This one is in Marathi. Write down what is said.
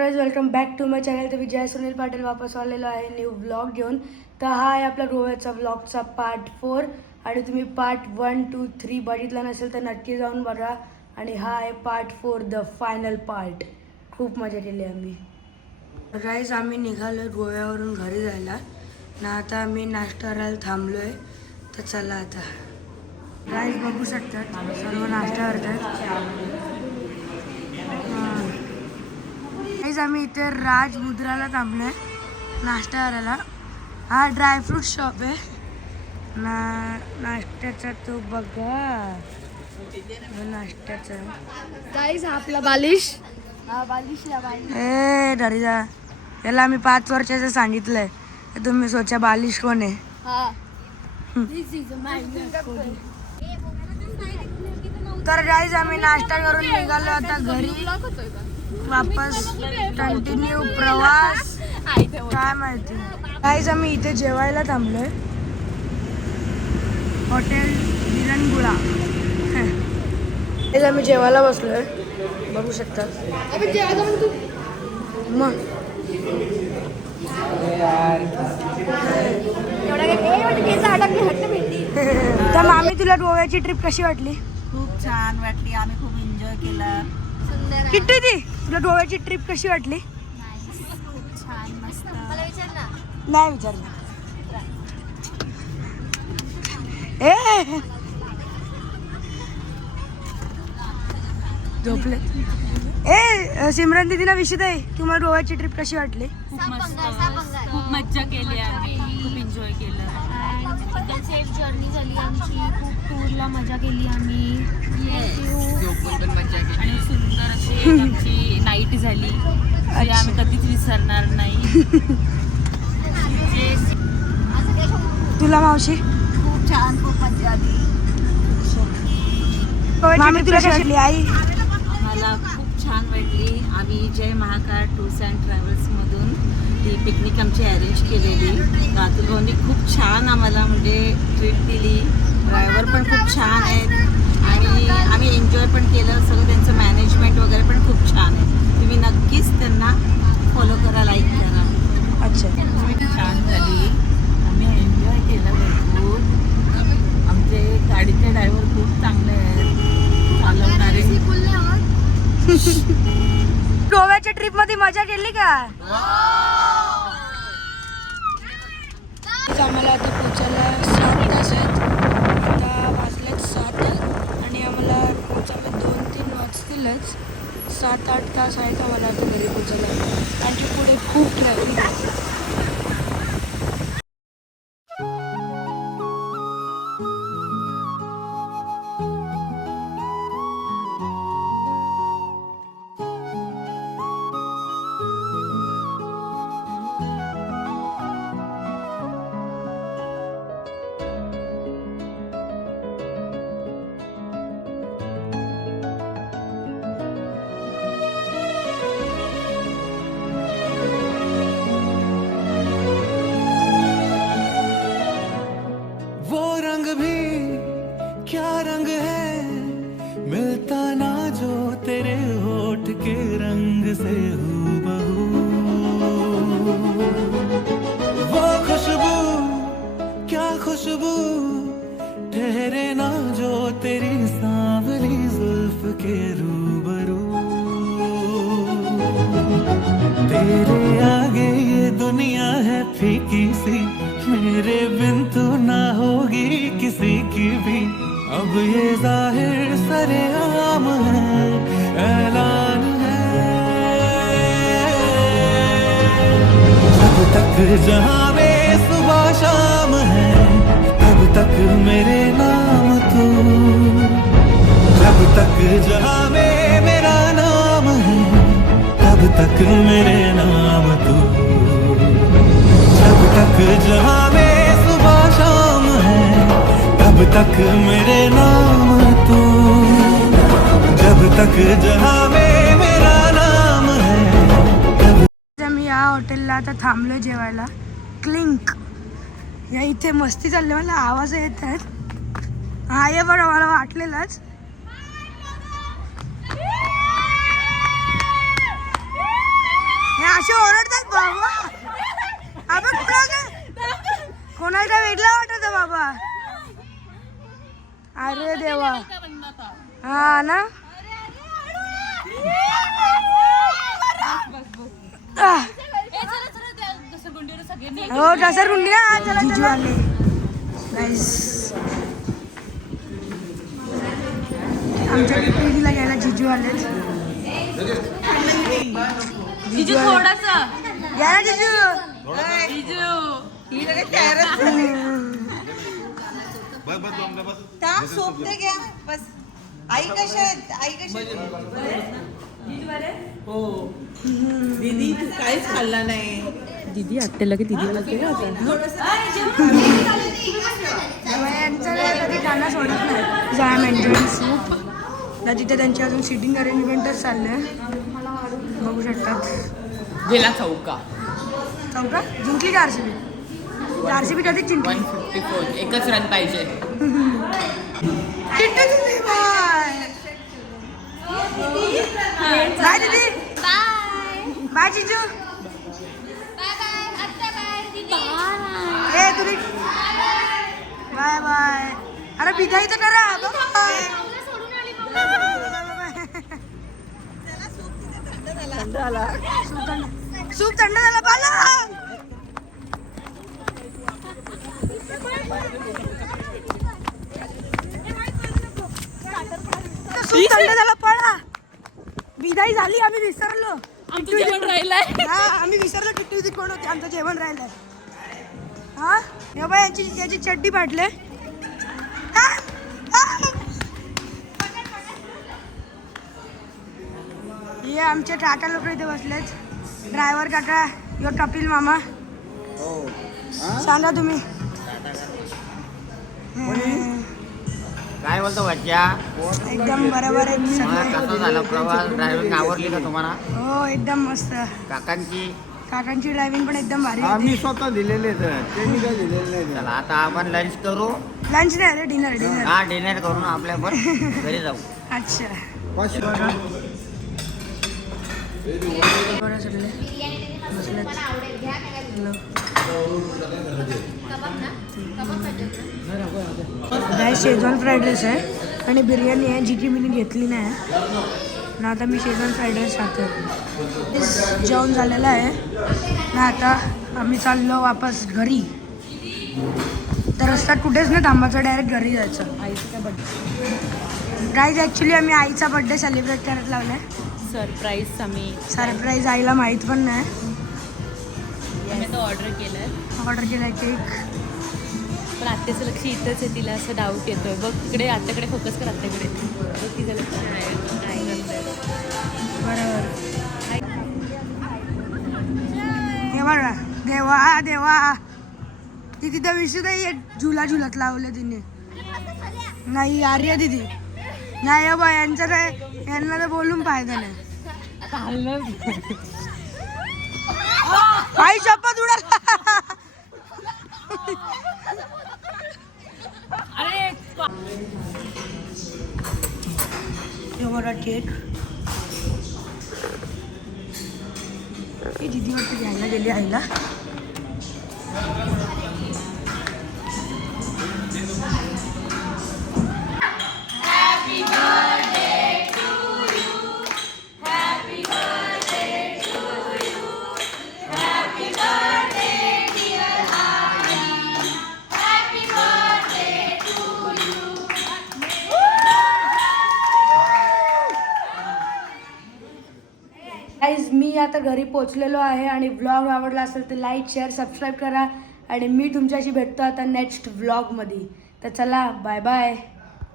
Welcome back to my channel. तर मी जय सुनील पाटील वापस आलेलो आहे न्यू ब्लॉग घेऊन. तर हा आहे आपला गोव्याचा ब्लॉगचा पार्ट 4 आणि तुम्ही पार्ट 1, 2, 3 बघितला नसेल तर नक्की जाऊन बघा. आणि हा आहे पार्ट 4 द फायनल पार्ट. खूप मजा केली आम्ही. गाईज आम्ही निघालो गोव्यावरून घरी जायला ना. आता आम्ही नाश्ता करायला थांबलो आहे. तर चला आता गाईज बघू शकतात सर्व नाश्ता करतात. आम्ही इथे राज मुद्राला थांबलोय नाश्ता करायला. हा ड्रायफ्रूट शॉप आहे ना. नाश्त्याचा तो बघा नाश्त्याचा गाईज हा आपला बालिश. हा बालिश ए डरीजा याला आम्ही 5 वर्षाचं सांगितलंय. तुम्ही सोचा बालिश कोण आहे. तर गाईज आम्ही नाश्ता करून निघालो आता घरी वापस. कंटिन्यू प्रवास. काय माहिती गाईज आम्ही इथे जेवायला थांबलोय हॉटेल विरंगुळा. आम्ही जेवायला बसलोय बघू शकता. मग तर मामी तुला गोव्याची ट्रिप कशी वाटली. खूप छान वाटली. आम्ही खूप एन्जॉय केला. किती ती तुला गोव्याची ट्रिप कशी वाटली. खूप छान मस्त. मला विचार ना. नाही विचारलं. ए झोपले. ए सिमरन दीदीला विषय आहे तुम्हाला गोव्याची ट्रिप कशी वाटली. खूप मस्त. खूप मज्जा केली आम्ही. खूप एन्जॉय केलं. एकदम सेफ जर्नी झाली आमची. खूप टूरला मजा केली आम्ही. आणि सुंदर अशी आमची नाईट झाली जी आम्ही कधीच विसरणार नाही. तुला मावशी खूप छान. खूप मजा आली. मामी तुला कशी वाटली. आई मला खूप छान वाटली. आम्ही जय महाकाळ टूर्स अँड ट्रॅव्हल्समधून ती पिकनिक आमची अरेंज केलेली. अतुल भाऊंनी खूप छान आम्हाला म्हणजे ट्रीट दिली. ड्रायव्हर पण खूप छान आहेत आणि आम्ही एन्जॉय पण केलं. सगळं त्यांचं मॅनेजमेंट वगैरे पण खूप छान आहे. तुम्ही नक्कीच त्यांना फॉलो करा, लाईक करा. अच्छा छान झाली. आम्ही एन्जॉय केलं भरपूर. आमचे गाडीचे ड्रायव्हर खूप चांगले आहेत. चालवणारे. गोव्याच्या ट्रिप मध्ये मजा केली का. आम्हाला आता पोचायला 7 तास आहेत. आता वाजलेत 7 आणि आम्हाला पोचायला 2-3 वाजतीलच. 7-8 तास आहेत आम्हाला आता घरी पोचायला. आणखी पुढे खूप ट्रॅफिक आहे. क्या रंग है मिलता ना जो तेरे होठ के रंग से हूबहू. वो खुशबू क्या खुशबू ठहरे ना जो तेरी सांवली जुल्फ के रूबरू. तेरे आगे ये दुनिया है फीकी सी. मेरे बिन तू ना होगी किसी की भी. अब ये जाहिर सरेआम है, ऐलान है. जब तक जहां में सुबह शाम है तब तक मेरे नाम तू. जब तक जहां में मेरा नाम है तब तक मेरे नाम तू. जब तक जहां में सुबह शाम है तब तक मेरे नाम तू. जब तक जहां में मेरा नाम है. मी या हॉटेलला आता थांबलो जेवायला. क्लिंक या इथे मस्ती चालली. मला आवाज येत आहेत. हा ये बरं मला वाटलेलंच. असे ओरडतात बाबा. आपण कोणाला वेगळा वाटत बाबा. अरे देवा. हा ना. हो घसरगुंडी ना. चला जिजू आले गाईस. आमच्या पिढीला घ्यायला जिजू आले. जिजू थोडासा घ्या ना जिजू. सोपते घ्या बस. आई कशा हो दीदी तू काहीच खाल्ला नाही. दीदी आत्याला की दीदी यांचं कधी खाणं सोडत नाही. Jam enjoy soup. तर तिथे त्यांची अजून सिटिंग अरेंजमेंटच चाललंय. बघू शकतात. गेला चौका जिंकली का RCB कधीच जिंकली. 154 एकच रन पाहिजे. बाय दीदी. बाय जिजू. ए तुरी बाय बाय. अरे विदाई तर करा. सूप थंड झाला पाला. सूप थंड झाला पळा. विदाई झाली. आम्ही विसरलो. आमचं जेवण राहिलंय. हा आम्ही विसरलो टिट्टी कोण होती. आमचं जेवण राहिलंय. हा हे बाय याची चड्डी फाटले. हे आमचे टाटा लोक इथे बसलेत. ड्रायव्हर काका यो कपिल मामा. सांगा तुम्ही काय बोलतो बच्चा. एकदम बरोबर आहे सगळं. कसा झाला प्रवास. ड्रायव्हिंग आवडली का तुम्हाला. हो एकदम मस्त. काकांची ड्रायव्हिंग पण एकदम भारी होती. आम्ही स्वतः दिलेले त्यांनी काय दिलेले नाही. चला आता आपण लंच करू. लंच नाही रे डिनर. हा डिनर करून आपल्या पण घरी जाऊ. अच्छा पाचशे बरं सगळे बसलेत. काय शेजवान फ्राईड राईस आहे आणि बिर्याणी आहे जी की मी घेतली नाही. ना आता मी शेजवान फ्राईड राईस खातो. जेवण झालेलं आहे ना. आता आम्ही चाललो वापस घरी. तर रस्त्यात कुठेच नाही थांबायचं. डायरेक्ट घरी जायचं. आईचा बर्थडे गाईज ॲक्च्युली आम्ही आईचा बड्डे सेलिब्रेट करत लावला आहे. सरप्राईज आम्ही सरप्राईज आईला माहीत पण नाही. तो ऑर्डर केलाय. ऑर्डर केला केक. पण आत्याचं लक्ष इथंच आहे. तिला असं डाऊट येतोय. बघ तिकडे आत्याकडे फोकस कर. आत्याकडे बघ तिचं लक्ष आहे काय करतोय. बरोबर. हे बघा देवा देवा. ती तिथं विषय एक झुलत लावलं तिने. नाही आर्या दिदी नाही बा. यांचं काय यांना तर बोलून फायदा नाही. आई शपथ उडाला. एवढा केक ही दीदीवरती घ्यायला गेली आईला. गाईज मी आता घरी पोचलेलो आहे आणि व्लॉग आवडला असेल तर लाईक शेअर सबस्क्राईब करा आणि मी तुमच्याशी भेटतो आता नेक्स्ट व्लॉगमध्ये. तर चला बाय बाय.